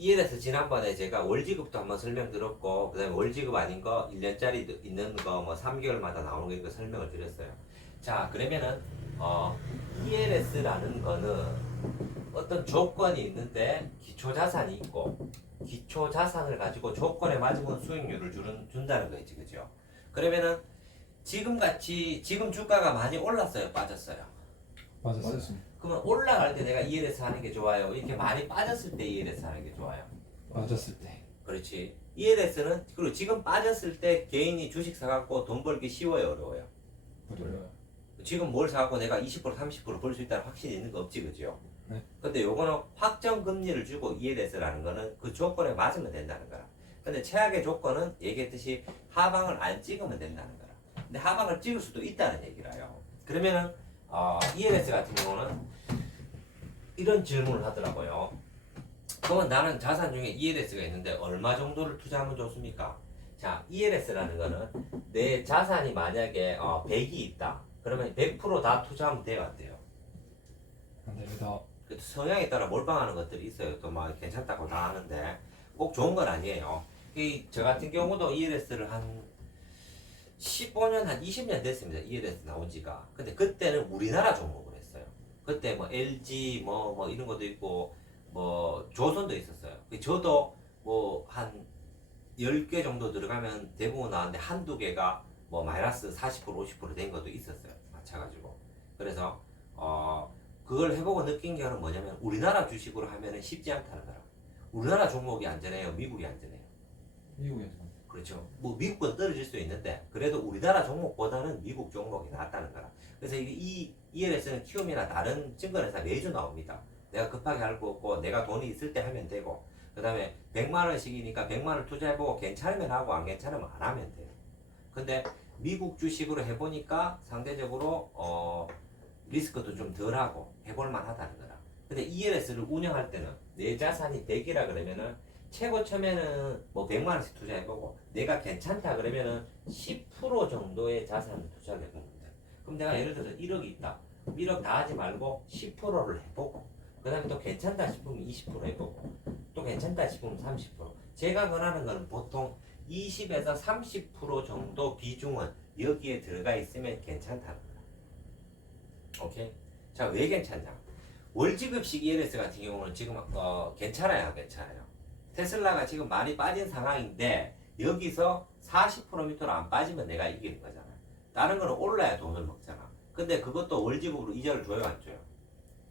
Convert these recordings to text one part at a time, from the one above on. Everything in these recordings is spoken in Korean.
ELS 지난번에 제가 월지급도 한번 설명드렸고, 그 다음에 월지급 아닌 거 1년짜리 있는 거 뭐 3개월마다 나오는 거 이거 설명을 드렸어요. 자, 그러면은 ELS라는 거는 어떤 조건이 있는데 기초자산이 있고, 기초자산을 가지고 조건에 맞으면 수익률을 준다는 거지, 그죠? 그러면은 지금 주가가 많이 올랐어요, 빠졌어요? 맞았어요. 그러면 올라갈 때 내가 ELS 하는 게 좋아요? 이렇게 많이 빠졌을 때 ELS 하는 게 좋아요? 맞았을 때. 그렇지. ELS는 그리고 지금 빠졌을 때 개인이 주식 사갖고 돈 벌기 쉬워요, 어려워요? 어려워요. 지금 뭘 사갖고 내가 20% 30% 벌 수 있다는 확신이 있는 거 없지, 그죠? 네. 근데 요거는 확정 금리를 주고 ELS라는 거는 그 조건에 맞으면 된다는 거라. 근데 최악의 조건은 얘기했듯이 하방을 안 찍으면 된다는 거라. 근데 하방을 찍을 수도 있다는 얘기라요. 그러면은 ELS 같은 경우는 이런 질문을 하더라고요. 그러면 나는 자산 중에 ELS가 있는데 얼마 정도를 투자하면 좋습니까? 자, ELS라는 거는 내 자산이 만약에 100이 있다. 그러면 100% 다 투자하면 돼요, 안 돼요? 안 됩니다. 성향에 따라 몰빵하는 것들이 있어요. 또 막 괜찮다고 다 하는데 꼭 좋은 건 아니에요. 저 같은 경우도 ELS를 한 15년, 한 20년 됐습니다. ELS 나온 지가. 근데 그때는 우리나라 종목을 했어요. 그때 뭐 LG 뭐 이런 것도 있고 뭐 조선도 있었어요. 저도 뭐 한 10개 정도 들어가면 대부분 나왔는데 한두 개가 뭐 마이너스 40% 50%된 것도 있었어요. 맞춰가지고. 그래서 그걸 해보고 느낀 게 뭐냐면 우리나라 주식으로 하면은 쉽지 않다는 거라. 우리나라 종목이 안전해요? 미국이 안전해요? 미국에서. 그렇죠. 뭐 미국은 떨어질 수 있는데 그래도 우리나라 종목보다는 미국 종목이 낫다는 거라. 그래서 이 ELS는 키움이나 다른 증권회사 매주 나옵니다. 내가 급하게 할 거 없고 내가 돈이 있을 때 하면 되고, 그 다음에 100만 원씩이니까 100만 원 투자해보고 괜찮으면 하고 안 괜찮으면 안 하면 돼요. 근데 미국 주식으로 해보니까 상대적으로 리스크도 좀 덜하고 해볼만 하다는 거라. 근데 ELS를 운영할 때는 내 자산이 100이라 그러면은 최고 처음에는 뭐 100만 원씩 투자해보고 내가 괜찮다 그러면은 10% 정도의 자산을 투자를 해보면 돼. 그럼 내가 예를 들어서 1억이 있다. 1억 다 하지 말고 10%를 해보고, 그 다음에 또 괜찮다 싶으면 20% 해보고, 또 괜찮다 싶으면 30%. 제가 권하는 거는 보통 20에서 30% 정도 비중은 여기에 들어가 있으면 괜찮다는 거야. 오케이? 자, 왜 괜찮냐? 월지급식 ELS 같은 경우는 지금 괜찮아요, 괜찮아요. 테슬라가 지금 많이 빠진 상황인데 여기서 40% 밑으로 안 빠지면 내가 이기는 거잖아. 다른 거는 올라야 돈을 먹잖아. 근데 그것도 월지급으로 이자를 줘요, 안 줘요?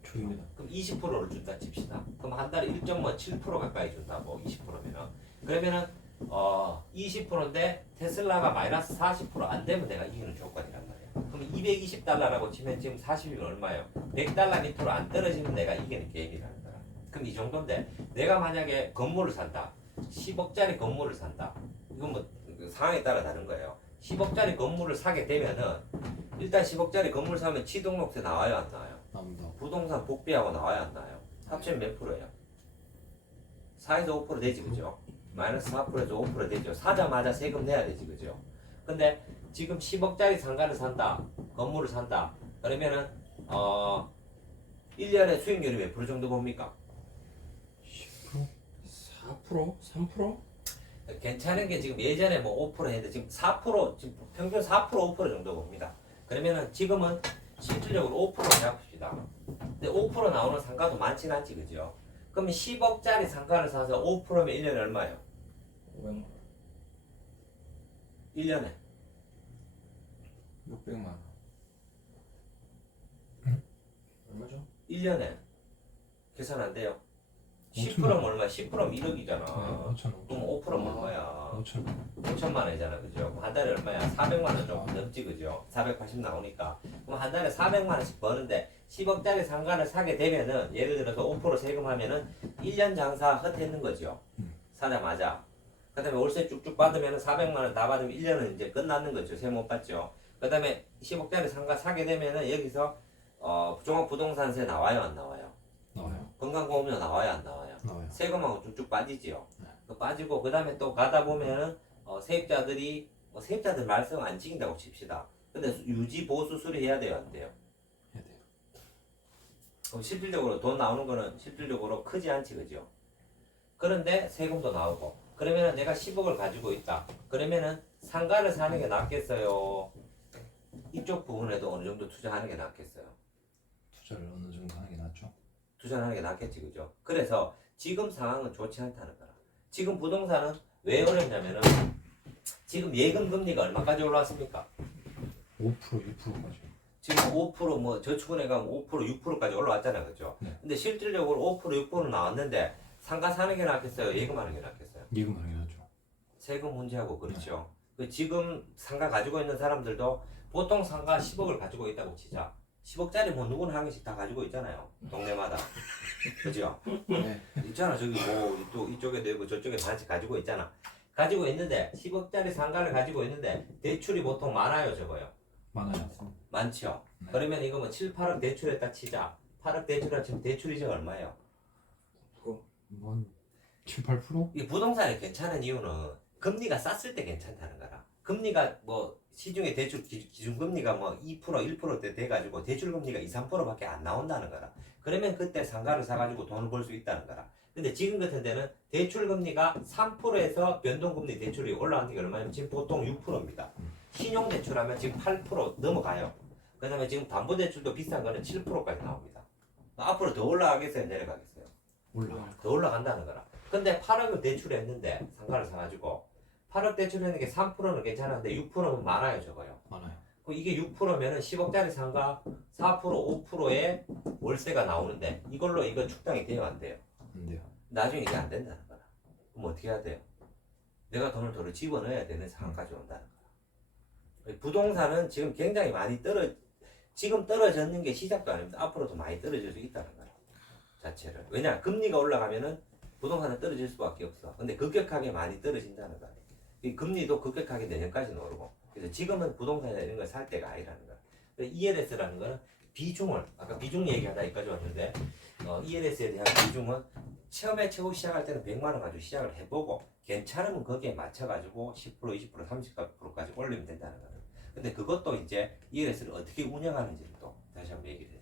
줘입니다. 그럼 20%를 준다 칩시다. 그럼 한 달에 1.7% 가까이 준다고, 20%면은. 그러면은 20%인데 테슬라가 마이너스 40%안 되면 내가 이기는 조건이란 말이야. 그럼 220달러라고 치면 지금 40이면 얼마예요? 100달러 밑으로 안 떨어지면 내가 이기는 게임이라는 거야. 그럼 이 정도인데 내가 만약에 건물을 산다. 10억짜리 건물을 산다. 이건 뭐 상황에 따라 다른 거예요. 10억짜리 건물을 사게 되면은 일단 10억짜리 건물 사면 취등록세 나와요, 안 나와요? 나옵니다. 부동산 복비하고 나와요, 안 나와요? 합치면 몇 프로예요? 4에서 5% 되지, 그죠? 마이너스 4%에서 5% 되죠. 사자마자 세금 내야 되지, 그죠? 근데 지금 10억짜리 상가를 산다, 건물을 산다. 그러면은 1년에 수익률이 몇 프로 정도 봅니까? 10%? 4%? 3%? 괜찮은 게 지금 예전에 뭐 5% 했는데 지금 4%, 지금 평균 4% 5% 정도 봅니다. 그러면은 지금은 실질적으로 5% 잡읍시다. 근데 5% 나오는 상가도 많진 않지, 그죠? 그러면 10억짜리 상가를 사서 5%면 1년에 얼마예요? 500만 원. 1년에 600만 원. 얼마죠? 1년에 계산 안 돼요. 10%면 얼마야? 10%면 1억이잖아. 5천. 그럼 5%면 얼마야? 5천. 5천만 원이잖아, 그죠? 그럼 한 달에 얼마야? 400만 원 좀 넘지, 그죠? 480 나오니까. 그럼 한 달에 400만 원씩 버는데 10억짜리 상가를 사게 되면은 예를 들어서 5% 세금하면은 1년 장사 헛했는 거죠. 사자마자. 그 다음에 월세 쭉쭉 받으면 400만 원 다 받으면 1년은 이제 끝났는 거죠. 세 못 받죠. 그 다음에 10억짜리 상가 사게 되면은 여기서 종합부동산세 나와요, 안 나와요? 나와요. 건강보험료 나와요, 안 나와요? 나와요. 세금하고 쭉쭉 빠지지요. 네. 그 빠지고 그 다음에 또 가다 보면은 세입자들이 세입자들 말씀 안 지킨다고 칩시다. 근데 유지 보수 수리해야 돼요, 안 돼요? 해야 돼요. 그럼 실질적으로 돈 나오는 거는 실질적으로 크지 않지, 그죠? 그런데 세금도 나오고. 그러면은 내가 10억을 가지고 있다. 그러면은 상가를 사는 게 낫겠어요? 이쪽 부분에도 어느 정도 투자하는 게 낫겠어요? 투자를 어느 정도 하는 게 낫죠? 투자하는 게 낫겠지, 그죠? 그래서 지금 상황은 좋지 않다는 거라. 지금 부동산은 왜 어렵냐면은 지금 예금 금리가 얼마까지 올라왔습니까? 5% 6%까지. 지금 5%뭐 저축은행 가면 5% 6%까지 올라왔잖아요, 그죠? 네. 근데 실질적으로 5% 6% 나왔는데 상가 사는 게 낫겠어요? 예금하는 게 낫겠어요? 예금하는 게 낫죠. 세금 문제하고 그렇죠. 그 지금 상가 가지고 있는 사람들도 보통 상가 10억을 가지고 있다고 치자. 10억짜리 뭐 누구나 한 개씩 다 가지고 있잖아요. 동네마다. 그죠? 네. 있잖아. 저기 뭐 또 이쪽에도 있고 저쪽에도 하나씩 가지고 있잖아. 가지고 있는데 10억짜리 상가를 가지고 있는데 대출이 보통 많아요, 적어요? 많아요. 많죠. 네. 그러면 이거 뭐 7, 8억 대출했다 치자. 8억 대출하 지금 대출이 지금 얼마예요? 뭐 7, 8%? 이 부동산이 괜찮은 이유는 금리가 쌌을 때 괜찮다는 거라. 금리가 뭐 시중에 대출 기준금리가 뭐 2%, 1%대 돼가지고 대출금리가 2, 3%밖에 안 나온다는 거라. 그러면 그때 상가를 사가지고 돈을 벌 수 있다는 거라. 근데 지금 같은 데는 대출금리가 3%에서 변동금리 대출이 올라가는 게 얼마냐면 지금 보통 6%입니다. 신용대출하면 지금 8% 넘어가요. 그 다음에 지금 담보대출도 비싼 거는 7%까지 나옵니다. 앞으로 더 올라가겠어요? 내려가겠어요? 올라갈 거. 더 올라간다는 거라. 근데 8억을 대출했는데 상가를 사가지고 8억 대출했는 게 3%는 괜찮은데 6%는 많아요, 적어요. 많아요. 이게 6%면은 10억짜리 상가 4%, 5%의 월세가 나오는데 이걸로 이거 축당이 돼요, 안 돼요? 안 돼요. 나중에 이게 안 된다는 거라. 그럼 어떻게 해야 돼요? 내가 돈을 더 집어넣어야 되는 상황까지 온다는 거라. 부동산은 지금 굉장히 많이 지금 떨어졌는 게 시작도 아닙니다. 앞으로도 많이 떨어질 수 있다는 거라. 자체를. 왜냐? 금리가 올라가면은 부동산은 떨어질 수밖에 없어. 근데 급격하게 많이 떨어진다는 거야. 이 금리도 급격하게 내년까지 오르고. 그래서 지금은 부동산이나 이런 걸 살 때가 아니라는 거야. ELS라는 거는 비중을, 아까 비중 얘기하다 여기까지 왔는데, ELS에 대한 비중은 처음에 처우 시작할 때는 100만 원 가지고 시작을 해보고, 괜찮으면 거기에 맞춰가지고 10%, 20%, 30%까지 올리면 된다는 거야. 근데 그것도 이제 ELS를 어떻게 운영하는지를 또 다시 한번 얘기를 해요.